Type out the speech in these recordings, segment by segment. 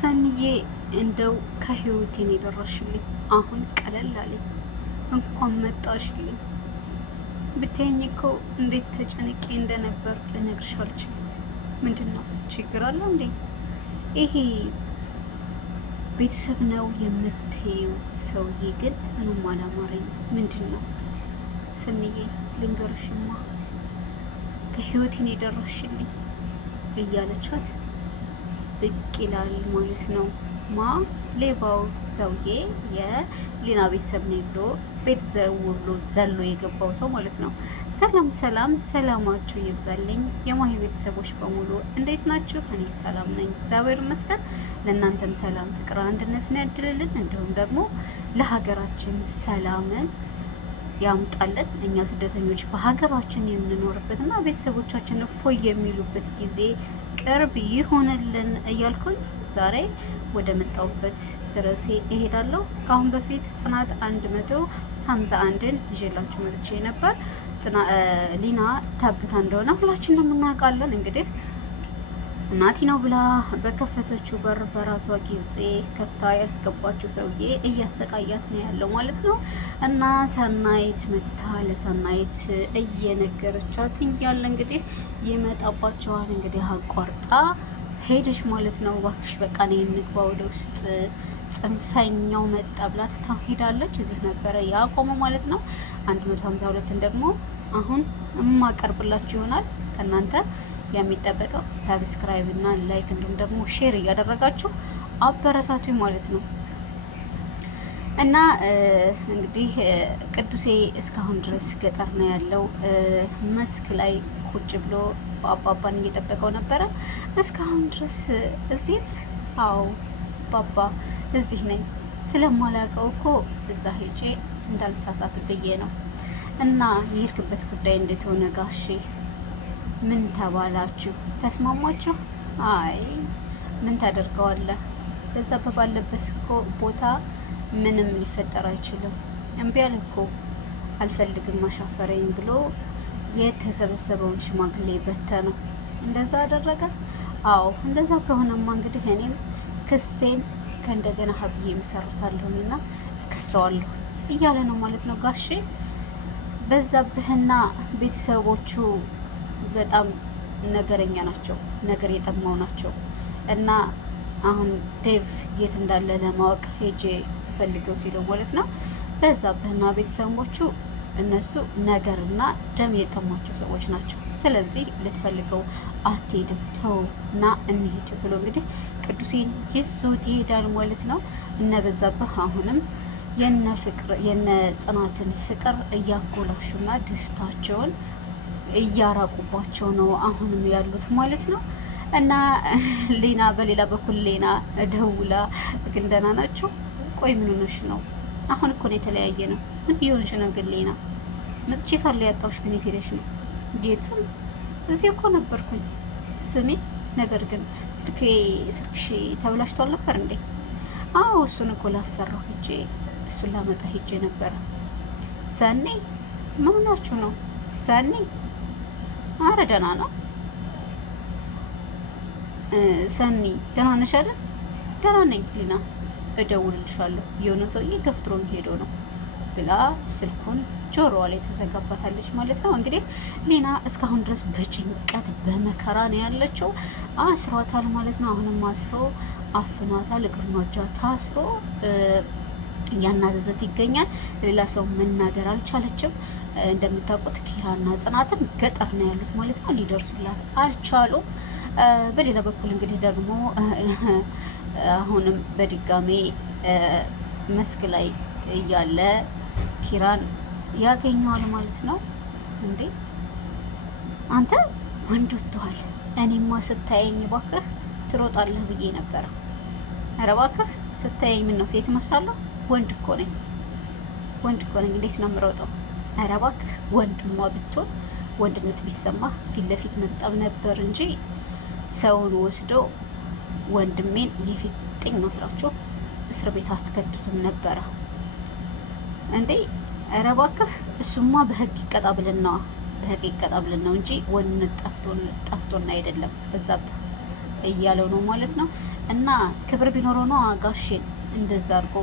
ሰንዬ እንደው ከህይወቴን የደረሽልኝ አሁን ቀለል አለኝ። እንኳን መጣሽልኝ። ብታየኝ እኮ እንዴት ተጨንቄ እንደነበር ልነግርሽ አልችልም። ምንድን ነው ችግር አለ እንዴ? ይሄ ቤተሰብ ነው የምትይው ሰውዬ ግን ምንም አላማረኝ። ምንድን ነው ሰንዬ? ልንገርሽማ ከህይወቴን የደረሽልኝ እያለቻት ብቅ ይላል ማለት ነው። ሌባው ሰውዬ የሊና ቤተሰብ ነው ብሎ ቤተሰብ ብሎ ዘሎ የገባው ሰው ማለት ነው። ሰላም ሰላም፣ ሰላማችሁ ይብዛልኝ የማሂ ቤተሰቦች በሙሉ እንዴት ናችሁ? እኔ ሰላም ነኝ እግዚአብሔር ይመስገን። ለእናንተም ሰላም፣ ፍቅር፣ አንድነትን ያድልልን እንዲሁም ደግሞ ለሀገራችን ሰላምን ያምጣለን። እኛ ስደተኞች በሀገራችን የምንኖርበትና ቤተሰቦቻችን እፎይ የሚሉበት ጊዜ ቅርብ ይሆንልን እያልኩኝ ዛሬ ወደ መጣሁበት ርዕሴ እሄዳለሁ። ከአሁን በፊት ጽናት 151ን ይዤላችሁ መጥቼ ነበር። ሊና ታግታ እንደሆነ ሁላችንም እናውቃለን። እንግዲህ እናቲ ነው ብላ በከፈተችው በር በራሷ ጊዜ ከፍታ ያስገባችው ሰውዬ እያሰቃያት ነው ያለው ማለት ነው። እና ሰናይት መታ ለሰናይት እየነገረቻት እያለ እንግዲህ ይመጣባቸዋል። እንግዲህ አቋርጣ ሄደች ማለት ነው። እባክሽ በቃ ነው እንግባ ወደ ውስጥ ጽንፈኛው መጣ ብላ ትታው ሄዳለች። እዚህ ነበረ ያቆመው ማለት ነው። 152ን ደግሞ አሁን እማቀርብላችሁ ይሆናል። ከእናንተ የሚጠበቀው ሰብስክራይብ እና ላይክ እንዲሁም ደግሞ ሼር እያደረጋችሁ አበረታቱ ማለት ነው። እና እንግዲህ ቅዱሴ እስካሁን ድረስ ገጠር ነው ያለው። መስክ ላይ ቁጭ ብሎ አባባን እየጠበቀው ነበረ። እስካሁን ድረስ እዚህ ነህ? አዎ ባባ እዚህ ነኝ። ስለማላውቀው እኮ እዛ ሄጄ እንዳልሳሳት ብዬ ነው። እና የሄድክበት ጉዳይ እንዴት ሆነ ጋሼ? ምን ተባላችሁ? ተስማማችሁ? አይ ምን ታደርገዋለህ? በዛ ባለበት እኮ ቦታ ምንም ሊፈጠር አይችልም። እምቢ አለ እኮ አልፈልግም አሻፈረኝ ብሎ የተሰበሰበውን ሽማግሌ በተነው። እንደዛ አደረገ? አዎ እንደዛ ከሆነማ እንግዲህ እኔም ክሴን ከእንደገና ሀብዬ መሰረታለሁና እከሰዋለሁ እያለ ነው ማለት ነው ጋሼ። በዛብህና ቤተሰቦቹ በጣም ነገረኛ ናቸው፣ ነገር የጠማው ናቸው። እና አሁን ዴቭ የት እንዳለ ለማወቅ ሄጄ ፈልገው ሲለው ማለት ነው። በዛብህና ቤተሰቦቹ እነሱ ነገርና ደም የጠማቸው ሰዎች ናቸው። ስለዚህ ልትፈልገው አትሄድም፣ ተው ና እንሂድ ብሎ እንግዲህ ቅዱሴን ይዞት ይሄዳል ማለት ነው። እነ በዛብህ አሁንም የነ ጽናትን ፍቅር እያጎላሹና ደስታቸውን እያራቁባቸው ነው አሁንም ያሉት ማለት ነው። እና ሌና በሌላ በኩል ሌና ደውላ ግን ደህና ናቸው? ቆይ ምን ሆነሽ ነው? አሁን እኮ ነው የተለያየ ነው። ምን እየሆንሽ ነው ግን ሌና? መጥቼ ሳለ ያጣሁሽ ግን የት ሄደሽ ነው? ጌትም እዚህ እኮ ነበርኩኝ። ስሚ ነገር ግን ስልክሽ ተበላሽቷል ነበር እንዴ? አዎ እሱን እኮ ላሰራሁ ሂጄ እሱን ላመጣ ሂጄ ነበረ። ሰኔ ምን ሆናችሁ ነው? ሰኔ አረ ደህና ነው። ሰኒ ደህና ነሽ አይደል? ደህና ነኝ ሊና፣ እደውልልሻለሁ የሆነ ሰውዬ ገፍትሮኝ ሄዶ ነው ብላ ስልኩን ጆሮዋ ላይ ተዘጋባታለች ማለት ነው። እንግዲህ ሊና እስካሁን ድረስ በጭንቀት በመከራ ነው ያለችው። አስሯታል ማለት ነው። አሁንም አስሮ አፍኗታል። እግርና እጇ ታስሮ እያናዘዘት ይገኛል። ሌላ ሰው መናገር አልቻለችም። እንደምታውቁት ኪራና ጽናትም ገጠር ነው ያሉት ማለት ነው። ሊደርሱላት አልቻሉም። በሌላ በኩል እንግዲህ ደግሞ አሁንም በድጋሜ መስክ ላይ እያለ ኪራን ያገኘዋል ማለት ነው። እንዴ አንተ ወንድ ወጥተዋል። እኔማ ስታየኝ እባክህ ትሮጣለህ ብዬ ነበረ። ኧረ እባክህ ስታየኝ ምን ነው ሴት እመስላለሁ? ወንድ እኮ ነኝ፣ ወንድ እኮ ነኝ። እንዴት ነው የምሮጠው? ኧረ እባክህ ወንድሟ ብትሆን ወንድነት ቢሰማ ፊት ለፊት መጣብ ነበር እንጂ ሰውን ወስዶ ወንድሜን የፊጥኝ መስላችሁ እስር ቤት አትከቱትም ነበረ እንዴ? ኧረ እባክህ እሱማ በህግ ይቀጣ ብለን ነዋ፣ በህግ ይቀጣ ብለን ነው እንጂ ወንድነት ጠፍቶና አይደለም። በዛብህ እያለው ነው ማለት ነው። እና ክብር ቢኖረው ነው ጋሼን እንደዛ አድርጎ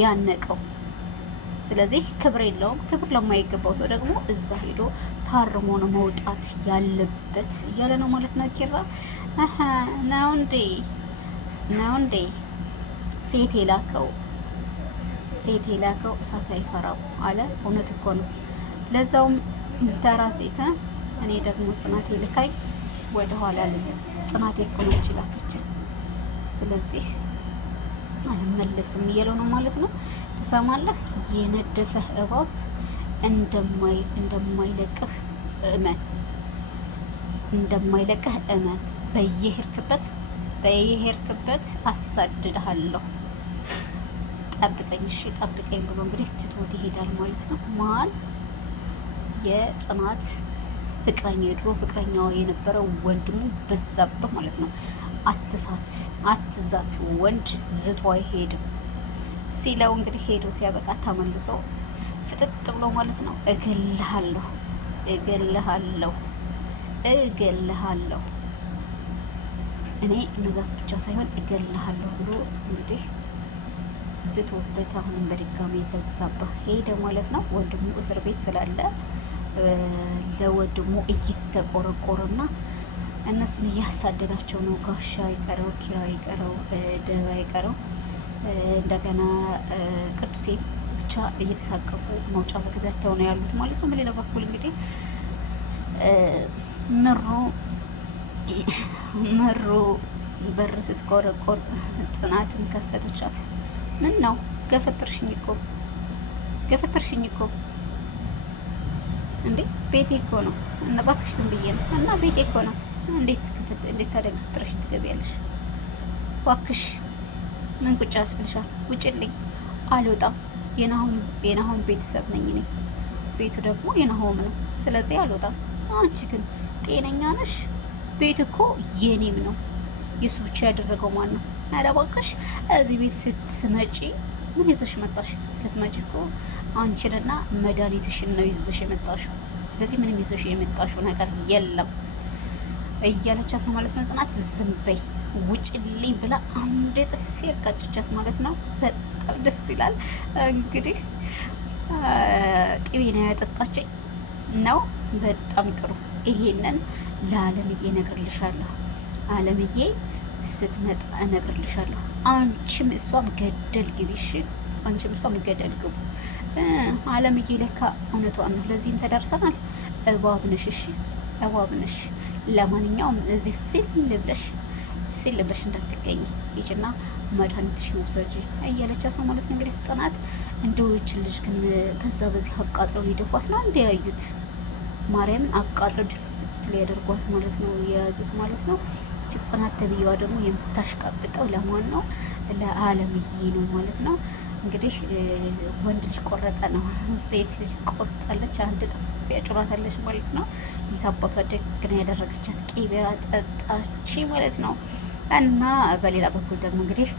ያነቀው። ስለዚህ ክብር የለውም። ክብር ለማይገባው ሰው ደግሞ እዛ ሄዶ ታርሞ ነው መውጣት ያለበት እያለ ነው ማለት ነው። ኪራ ነው እንዴ ሴት የላከው እሳት አይፈራም አለ። እውነት እኮ ነው። ለዛውም ተራ ሴት። እኔ ደግሞ ጽናቴ ልካኝ ወደ ኋላ ጽናቴ እኮ ነች ላከችን። ስለዚህ አልመለስም እያለው ነው ማለት ነው። ትሰማለህ? የነደፈህ እባብ እንደማይለቅህ እመን። በየሄድክበት አሳድድሃለሁ። ጠብቀኝ፣ እሺ ጠብቀኝ ብሎ እንግዲህ ትቶት ይሄዳል ማለት ነው። ማን? የጽናት ፍቅረኛ፣ የድሮ ፍቅረኛዋ የነበረው ወንድሙ በዛብህ ማለት ነው። አትዛት፣ ወንድ ዝቶ አይሄድም ሲለው እንግዲህ ሄዶ ሲያበቃ ተመልሶ ፍጥጥ ብሎ ማለት ነው እገልሃለሁ እኔ መዛት ብቻ ሳይሆን እገልሃለሁ ብሎ እንግዲህ ዝቶበት አሁንም በድጋሚ በዛብህ ሄደ ማለት ነው። ወንድሙ እስር ቤት ስላለ ለወንድሙ እየተቆረቆረና እነሱን እያሳደዳቸው ነው። ጋሻ ይቀረው፣ ኪራ ይቀረው፣ ደባ ይቀረው፣ እንደገና ቅዱሴ ብቻ እየተሳቀቁ መውጫ መግቢያቸው ነው ያሉት ማለት ነው። በሌላ በኩል እንግዲህ ምሩ በር ስትቆረቆር ጽናትን ከፈተቻት። ምን ነው ገፈተርሽኝ እኮ እንዴ ቤቴ እኮ ነው እና እባክሽ ዝም ብዬ ነው እና ቤቴ እኮ ነው። እንዴት ታዲያ ገፍትረሽኝ ትገቢያለሽ? እባክሽ ምን ቁጭ ያስብልሻል? ውጭልኝ። አልወጣም። የናሆም ቤተሰብ ነኝ እኔ። ቤቱ ደግሞ የናሆም ነው። ስለዚህ አልወጣም። አንቺ ግን ጤነኛ ነሽ? ቤት እኮ የኔም ነው። የሱ ብቻ ያደረገው ማን ነው? ኧረ እባክሽ እዚህ ቤት ስትመጪ ምን ይዘሽ መጣሽ? ስትመጪ እኮ አንቺንና መድኃኒትሽን ነው ይዘሽ የመጣሽው። ስለዚህ ምንም ይዘሽ የመጣሽው ነገር የለም እያለቻት ነው ማለት ነው። ጽናት ዝም በይ ውጭልኝ ብላ አንድ ጥፊ ያቃጨቻት ማለት ነው። በጣም ደስ ይላል። እንግዲህ ቅቤ ነው ያጠጣችኝ ነው። በጣም ጥሩ። ይሄንን ለአለምዬ እነግርልሻለሁ። አለምዬ ስትመጣ እነግርልሻለሁ። አንቺም እሷም ገደል ግቢ እሺ። አንቺም እሷም ገደል ግቡ። አለምዬ ለካ እውነቷን ነው። ለዚህም ተደርሰናል። እባብ ነሽ እሺ፣ እባብ ነሽ። ለማንኛውም እዚህ ሲል ብለሽ እንዳትገኝ ሂጂና መድኃኒትሽን ውሰጂ እያለቻት ነው ማለት ነው። እንግዲህ ጽናት እንደውች ልጅ ግን በዚህ አቃጥለው ሊደፏት ነው እንደያዩት ማርያምን አቃጥለው ድፍት ሊያደርጓት ማለት ነው የያዙት ማለት ነው። ጽናት ተብዬዋ ደግሞ የምታሽቃብጠው ለማን ነው? ለአለምዬ ነው ማለት ነው። እንግዲህ ወንድ ልጅ ቆረጠ ነው፣ ሴት ልጅ ቆርጣለች። አንድ ጥፊ ጭራታለች ማለት ነው። የታባቷ ደግና ያደረገቻት ቂቤ ጠጣች ማለት ነው። እና በሌላ በኩል ደግሞ እንግዲህ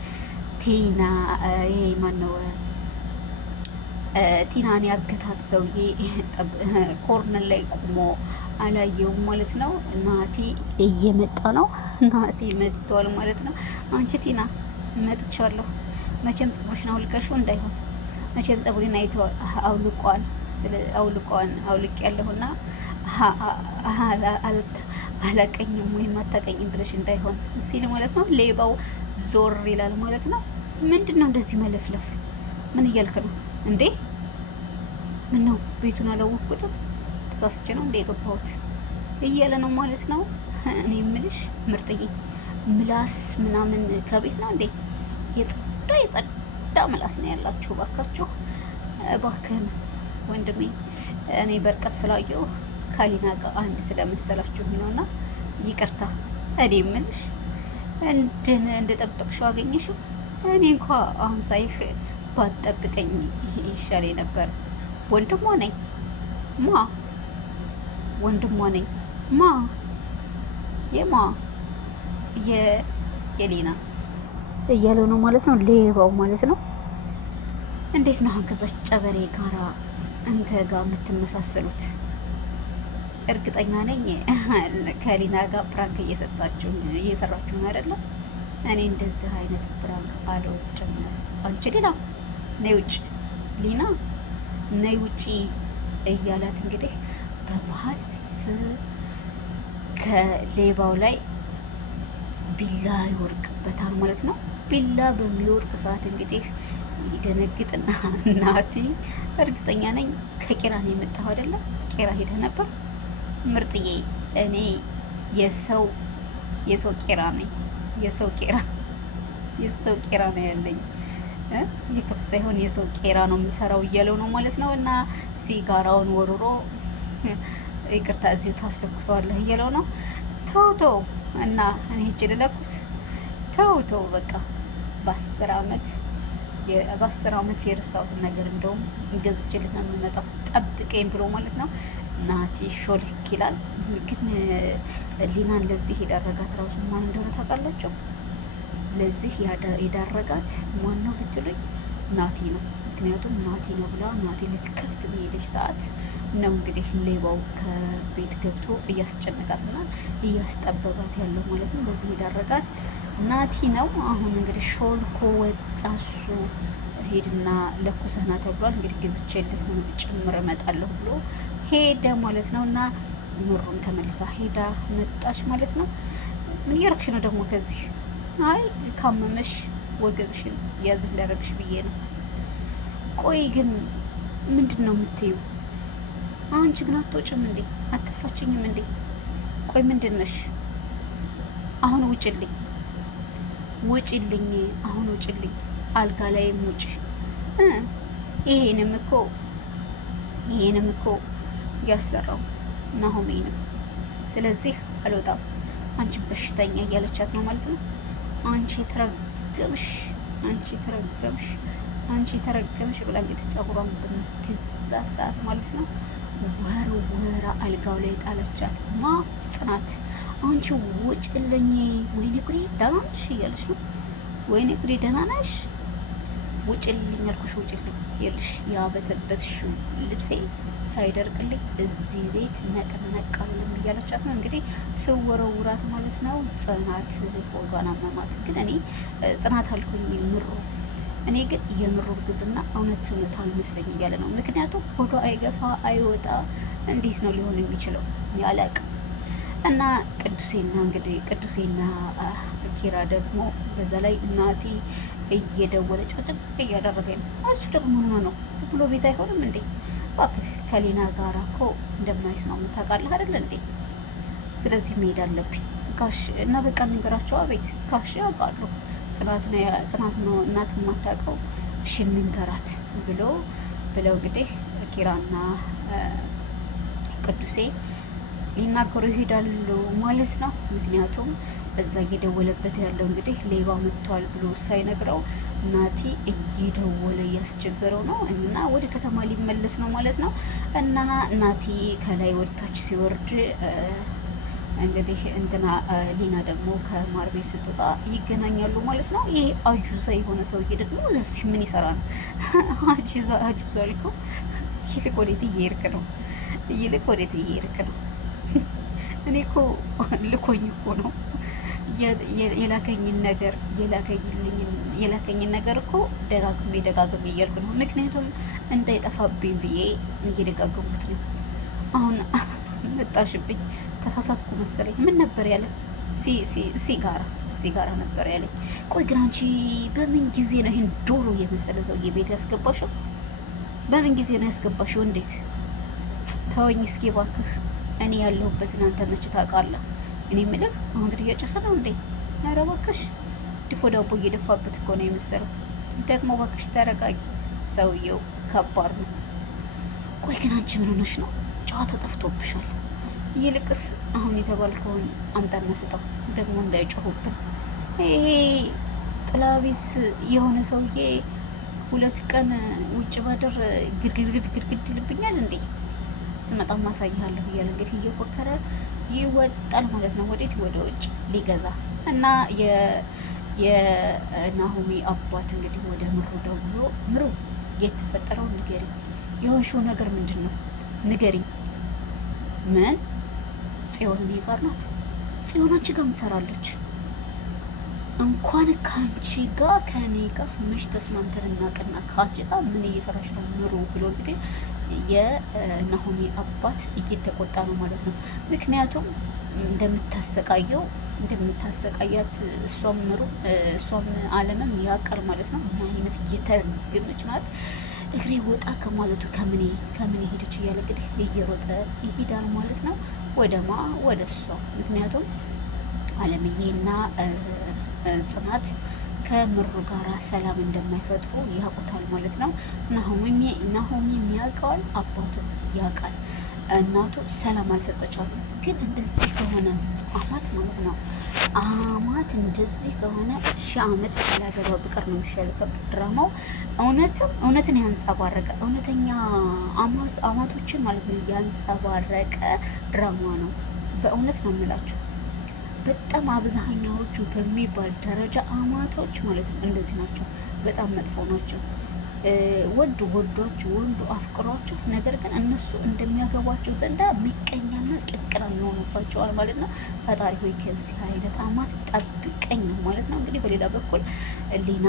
ቲና ይሄ ማነው ቲናን ያገታት ሰውዬ ኮርነር ላይ ቆሞ አላየውም ማለት ነው። ናቲ እየመጣ ነው። ናቲ መጥቷል ማለት ነው። አንቺ ቲና መጥቻለሁ። መቼም ጸጉርሽን አውልቀሽው እንዳይሆን። መቼም ጸጉሬን አይተዋል። አውልቅ ያለሁና አላቀኝም ወይም አታቀኝም ብለሽ እንዳይሆን ሲል ማለት ነው። ሌባው ዞር ይላል ማለት ነው። ምንድን ነው እንደዚህ መለፍለፍ? ምን እያልክ ነው እንዴ? ምን ነው ቤቱን አላወቅኩትም፣ ተሳስቼ ነው እንደ የገባሁት እያለ ነው ማለት ነው። እኔ የምልሽ ምርጥዬ ምላስ ምናምን ከቤት ነው እንዴ? የጸዳ ምላስ ነው ያላችሁ። እባክህን ወንድሜ፣ እኔ በርቀት ስላየው ካሊና ጋር አንድ ስለመሰላችሁ ነውና ይቅርታ። እኔ የምልሽ እንደጠበቅሽው አገኘሽው? እኔ እንኳ አሁን ሳይህ ባትጠብቀኝ ይሻለኝ ነበር። ወንድሟ ነኝ። ወንድሟ ነኝ። የሌና እያለው ነው ማለት ነው። ሌባው ማለት ነው። እንዴት ነው አሁን ከዛች ጨበሬ ጋራ አንተ ጋር የምትመሳሰሉት? እርግጠኛ ነኝ ከሊና ጋር ፕራንክ እየሰራችሁ ነው አይደለም? እኔ እንደዚህ አይነት ፕራንክ አልወድም። አንቺ ግን ነይ ውጭ፣ ሊና ነይ ውጪ እያላት እንግዲህ በመሀል ከሌባው ላይ ቢላ ይወርቅበታል ማለት ነው። ቢላ በሚወርቅ ሰዓት እንግዲህ ይደነግጥና ናቲ እርግጠኛ ነኝ ከቄራ ነው የመጣው አይደለም? ቄራ ሄደ ነበር ምርጥዬ። እኔ የሰው ቄራ ነኝ፣ የሰው ቄራ ነው ያለኝ፣ የከብት ሳይሆን የሰው ቄራ ነው የምሰራው እያለው ነው ማለት ነው። እና ሲጋራውን ወርሮ ይቅርታ እዚሁ ታስለኩሰዋለህ እያለው ነው። ተው እና እኔ ሄጄ ልለኩስ። ተው በቃ በ10 አመት የረሳሁትን ነገር እንደውም ገዝቼልህ ነው የምመጣው ጠብቀኝ ብሎ ማለት ነው። ናቲ ሾልክ ይላል። ግን ሊናን ለዚህ የዳረጋት ራሱ ማን እንደሆነ ታውቃላችሁ? ለዚህ የዳረጋት ማን ነው ብትሉኝ ናቲ ነው። ምክንያቱም ናቲ ነው ብላ ናቲ ልትከፍት በሄደች ሰዓት ነው እንግዲህ ሌባው ከቤት ገብቶ እያስጨነቃትና እያስጠበባት ያለው ማለት ነው። ለዚህ የዳረጋት ናቲ ነው። አሁን እንግዲህ ሾልኮ ወጣ። እሱ ሄድና ለኩሰህና ተብሏል። እንግዲህ ገዝቼልህ ጭምር እመጣለሁ ብሎ ሄደ ማለት ነው። እና ምሩም ተመልሳ ሄዳ መጣች ማለት ነው። ምን እያረግሽ ነው ደግሞ ከዚህ? አይ ካመመሽ ወገብሽን ያዝ እንዳረግሽ ብዬ ነው። ቆይ ግን ምንድን ነው የምትይው? አንቺ ግን አትወጭም እንዴ? አትፋችኝም እንዴ? ቆይ ምንድን ነሽ? አሁን ውጭልኝ፣ አሁን ውጭልኝ፣ አልጋ ላይም ውጭ። ይሄንም እኮ ያሰራው ናሆሜ ነው። ስለዚህ አልወጣም። አንቺ በሽተኛ እያለቻት ነው ማለት ነው። አንቺ ተረገምሽ ብላ እንግዲህ ጸጉሯን በምትይዛት ሰዓት ማለት ነው ወራ አልጋው ላይ ጣለቻት። ጽናት አንቺ ውጭልኝ፣ ወይኔ ጉዴ ደህና ነሽ እያለች ነው። ወይኔ ጉዴ ደህና ነሽ፣ ውጭልኝ አልኩሽ፣ ውጭልኝ ይልሽ ያበሰበትሽው ልብሴ ሳይደርቅልኝ እዚህ ቤት ነቅነቅ አልልም እያለቻት ነው እንግዲህ ስወረውራት ማለት ነው። ጽናት ሆዷን አመማት። ግን እኔ ጽናት አልኩኝ ምሩ፣ እኔ ግን የምሩ እርግዝና እውነት አልመስለኝ እያለ ነው። ምክንያቱም ሆዷ አይገፋ አይወጣ፣ እንዴት ነው ሊሆን የሚችለው? ያለቅ እና ቅዱሴና ኪራ ደግሞ በዛ ላይ ናቲ እየደወለ ጭቅጭቅ እያደረገኝ ነው። እሱ ደግሞ ምን ነው ዝም ብሎ ቤት አይሆንም እንዴ? እባክህ ከሌና ጋር እኮ እንደማይስማሙ ታውቃለህ አይደል እንዴ? ስለዚህ መሄድ አለብኝ ካሽ እና በቃ እንንገራቸው። ቤት ካሽ ያውቃሉ። ጽናት ነው እናት የማታውቀው። እሺ እንንገራት ብለው እንግዲህ ኪራና ቅዱሴ ሊናገሩ ይሄዳሉ ማለት ነው። ምክንያቱም እዛ እየደወለበት ያለው እንግዲህ ሌባ መጥቷል ብሎ ሳይነግረው ናቲ እየደወለ እያስቸገረው ነው እና ወደ ከተማ ሊመለስ ነው ማለት ነው። እና ናቲ ከላይ ወደታች ሲወርድ እንግዲህ ሊና ደግሞ ከማር ቤት ስትወጣ ይገናኛሉ ማለት ነው። ይሄ አጁዛ የሆነ ሰውዬ ደግሞ እዚህ ምን ይሰራ ነው? አጁዛ እኮ ይልቅ ወዴት እየሄድክ ነው? እኔ እኮ ልኮኝ እኮ ነው የላከኝን ነገር እኮ ደጋግሜ እያልኩ ነው። ምክንያቱም እንዳይጠፋብኝ ብዬ እየደጋገምኩት ነው። አሁን መጣሽብኝ፣ ተሳሳትኩ መሰለኝ። ምን ነበር ያለ? ሲጋራ ነበር ያለኝ። ቆይ ግን አንቺ በምን ጊዜ ነው ይህን ዶሮ የመሰለ ሰውዬ ቤት ያስገባሽው? በምን ጊዜ ነው ያስገባሽው? እንዴት? ተወኝ እስኪ እባክህ። እኔ ያለሁበትን አንተ መች ታውቃለህ? እኔ የምልህ አሁን እንግዲህ እያጨሰ ነው እንዴ? ኧረ እባክሽ ድፎ ዳቦ እየደፋበት እኮ ነው የመሰለው። ደግሞ እባክሽ ተረጋጊ፣ ሰውየው ከባድ ነው። ቆይ ግን አንቺ ምን ሆነሽ ነው? ጨዋታ ጠፍቶብሻል። ይልቅስ አሁን የተባልከውን አምጣና ስጠው፣ ደግሞ እንዳይጮሁብን። ይሄ ጥላቢስ የሆነ ሰውዬ 2 ቀን ውጭ ባደር ግድግድ ይልብኛል እንዴ? ስመጣ ማሳይሃለሁ እያለ እንግዲህ እየፎከረ ይወጣል ማለት ነው። ወዴት? ወደ ውጭ ሊገዛ እና የናሆሚ አባት እንግዲህ ወደ ምሩ ደውሎ ምሩ የተፈጠረው ንገሪኝ፣ የሆንሽው ነገር ምንድን ነው ንገሪኝ። ምን? ጽዮን እኔ ጋር ናት። ጽዮን አንቺ ጋር ምትሰራለች? እንኳን ከአንቺ ጋር ከእኔ ጋር መች ተስማምተን እናውቅና ከአንቺ ጋር ምን እየሰራሽ ነው ምሩ ብሎ እንግዲህ የናሆሚ አባት እየተቆጣ ነው ማለት ነው። ምክንያቱም እንደምታሰቃያት እሷም አለምም ያውቃል ማለት ነው። እና አይነት እየተረገመች ናት። እግሬ ወጣ ከማለቱ ከምን ሄደች እያለ እንግዲህ እየሮጠ ይሄዳል ማለት ነው። ወደ እሷ ምክንያቱም አለምዬና ጽናት ከምሩ ጋር ሰላም እንደማይፈጥሩ ያውቁታል ማለት ነው። ናሆሚ ያውቀዋል፣ አባቱ ያውቃል። እናቱ ሰላም አልሰጠቻትም። ግን እንደዚህ ከሆነ አማት ማለት ነው አማት እንደዚህ ከሆነ 1000 ዓመት ሳላገባ ብቀር ነው የሚሻለው። ድራማው እውነትን ያንጸባረቀ እውነተኛ አማቶችን ማለት ነው ያንጸባረቀ ድራማ ነው። በእውነት ነው የምላችሁ። በጣም አብዛኛዎቹ በሚባል ደረጃ አማቶች ማለት ነው እንደዚህ ናቸው። በጣም መጥፎ ናቸው። ወንዱ አፍቅሯቸው፣ ነገር ግን እነሱ እንደሚያገቧቸው ዘንዳ ሚቀኛና ጭቅና የሚሆኑባቸዋል ማለት ነው። ፈጣሪ ሆይ ከዚህ አይነት አማት ጠብቀኝ ነው ማለት ነው። እንግዲህ በሌላ በኩል ሊና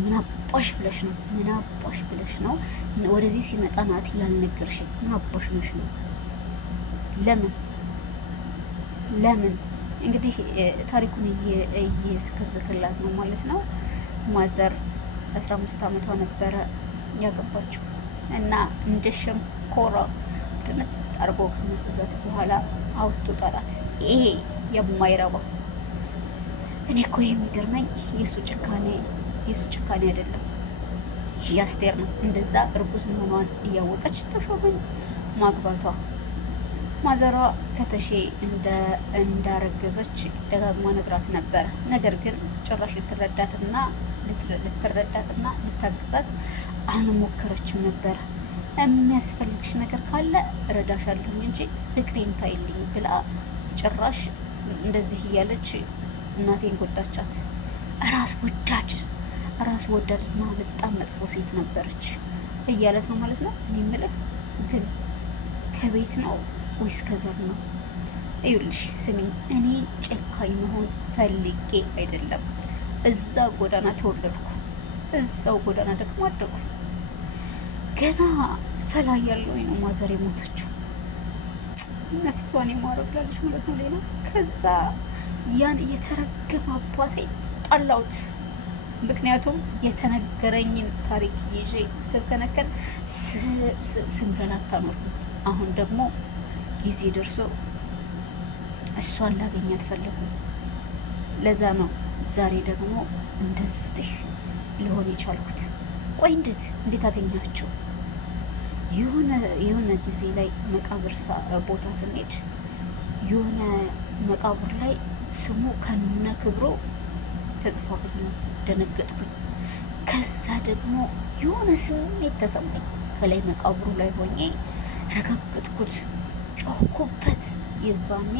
ምን አባሽ ብለሽ ነው ወደዚህ ሲመጣ ናት ያልነገርሽኝ? ምን አባሽ ብለሽ ነው? ለምን እንግዲህ ታሪኩን እየስከዘከላት ነው ማለት ነው። ማዘር 15 ዓመቷ ነበረ ያገባችው እና እንደ ሸንኮራ ጥምጥ አርጎ ከመዘዛት በኋላ አውጥቶ ጣላት። ይሄ የማይረባ እኔ እኮ የሚገርመኝ የሱ ጭካኔ አይደለም የአስቴር ነው። እንደዛ እርጉዝ መሆኗን እያወቀች ተሾመኝ ማግባቷ። ማዘሯ ከተሼ እንዳረገዘች ደጋግማ ነግራት ነበረ። ነገር ግን ጭራሽ ልትረዳትና ልታግዛት አንሞከረችም ነበረ። የሚያስፈልግሽ ነገር ካለ እረዳሻለሁ እንጂ ፍቅሬን ታይልኝ ብላ ጭራሽ እንደዚህ እያለች እናቴን ጎዳቻት። ራስ ወዳድና በጣም መጥፎ ሴት ነበረች እያለት ነው ማለት ነው። እኔ የምልህ ግን ከቤት ነው ወይስ ከዘር ነው? እዩልሽ ስሚኝ፣ እኔ ጨካኝ መሆን ፈልጌ አይደለም። እዛ ጎዳና ተወለድኩ፣ እዛው ጎዳና ደግሞ አደጉ። ገና ፈላ ያለው ነው ማዘር የሞተችው። ነፍሷን የማረው ትላለች ማለት ነው ሌላ። ከዛ ያን የተረገመ አባቴ ጣላሁት። ምክንያቱም የተነገረኝን ታሪክ ይዤ ስብከነከን ስንገላታ ኖርኩ። አሁን ደግሞ ጊዜ ደርሶ እሷን ላገኛት ፈለጉ። ለዛ ነው ዛሬ ደግሞ እንደዚህ ሊሆን የቻልኩት። ቆይ እንዴት አገኛችሁ? የሆነ ጊዜ ላይ መቃብር ቦታ ስንሄድ የሆነ መቃብር ላይ ስሙ ከነ ክብሩ ተጽፎ አገኘሁ። ደነገጥኩኝ። ከዛ ደግሞ የሆነ ስሜት ተሰማኝ። ከላይ መቃብሩ ላይ ሆኜ ረጋገጥኩት፣ ጮህኩበት። የዛኔ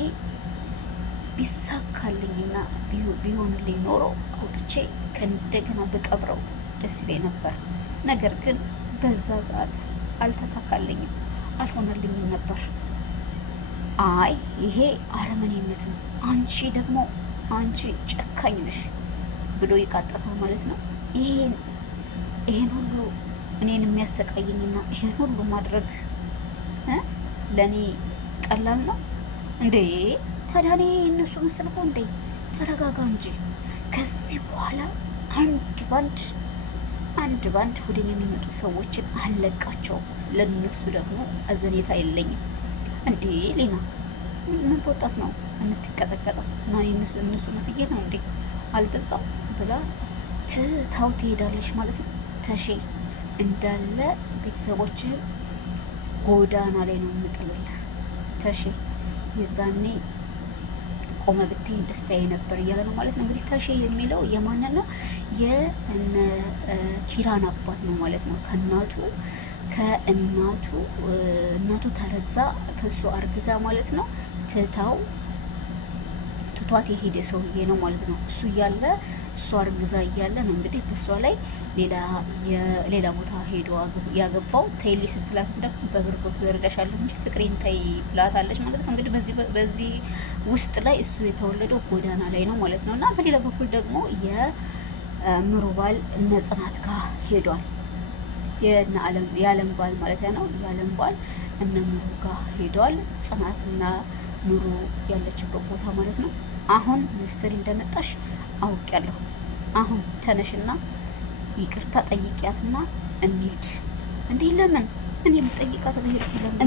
ቢሳካልኝና ቢሆንልኝ ኖሮ አውጥቼ ከእንደገና በቀብረው ደስ ይለኝ ነበር። ነገር ግን በዛ ሰዓት አልተሳካልኝም፣ አልሆነልኝም ነበር። አይ ይሄ አረመኔነት ነው፣ አንቺ ጨካኝ ነሽ ብሎ ይቃጣታል ማለት ነው። ይሄን ሁሉ እኔን የሚያሰቃየኝና ይሄን ሁሉ ማድረግ ለእኔ ቀላል ነው እንዴ? ታዲያ እኔ እነሱ መስልኩ እንዴ? ተረጋጋ እንጂ። ከዚህ በኋላ አንድ ባንድ ወደኔ የሚመጡ ሰዎችን አለቃቸው። ለነሱ ደግሞ አዘኔታ የለኝም እንዴ? ሌና ምን በወጣት ነው የምትቀጠቀጠው? እና እነሱ መስዬ ነው እንዴ? አልበዛም ብላ ትታው ትሄዳለች ማለት ነው። ተሼ እንዳለ ቤተሰቦችን ጎዳና ላይ ነው የምጥልልህ ተሼ። የዛኔ ቆመ ብትሄድ ደስታዬ ነበር እያለ ነው ማለት ነው። እንግዲህ ተሼ የሚለው የማንን ነው? የእነ ኪራን አባት ነው ማለት ነው። እናቱ ተረግዛ ከሱ አርግዛ ማለት ነው። ትቷት የሄደ ሰውዬ ነው ማለት ነው። እሱ እያለ እናቱ ሞተች። ከዛ በኋላ ነው እንግዲህ ተሼ የሚለው የማንን ነው? የእነ ኪራን አባት ነው ማለት ነው። ከእናቱ ተረግዛ ከሱ አርግዛ ማለት ነው። ትቷት የሄደ ሰውዬ ነው ማለት ነው። እሱ እያለ እናቱ ሞተች። ከዛ በኋላ ነው እንግዲህ ተሼ የሚለው የማንን ነው? የእነ ኪራን አባት ነው ማለት ነው። ከእናቱ ተረግዛ ከሱ አርግዛ ማለት ነው። ትቷት የሄደ ሰውዬ ነው ማለት ነው። እሱ እያለ እሷ እርግዛ እያለ ነው እንግዲህ በእሷ ላይ ሌላ ቦታ ሄዶ ያገባው። ተይሊ ስትላት ደግሞ በብር በኩል እረዳሻለሁ እንጂ ፍቅሬን ተይ ብላታለች ማለት ነው። እንግዲህ በዚህ ውስጥ ላይ እሱ የተወለደው ጎዳና ላይ ነው ማለት ነው። እና በሌላ በኩል ደግሞ የምሩ ባል እነ ጽናት ጋር ሄዷል። የአለም ባል ማለት ነው። የአለም ባል እነ ምሩ ጋር ሄዷል። ጽናትና ምሩ ያለችበት ቦታ ማለት ነው። አሁን ሚስትሪ እንደመጣሽ አውቄያለሁ። አሁን ተነሽና ይቅርታ ጠይቂያትና እንሂድ። እንዴ ለምን? እኔ ልጠይቃት ብሄድ ለምን?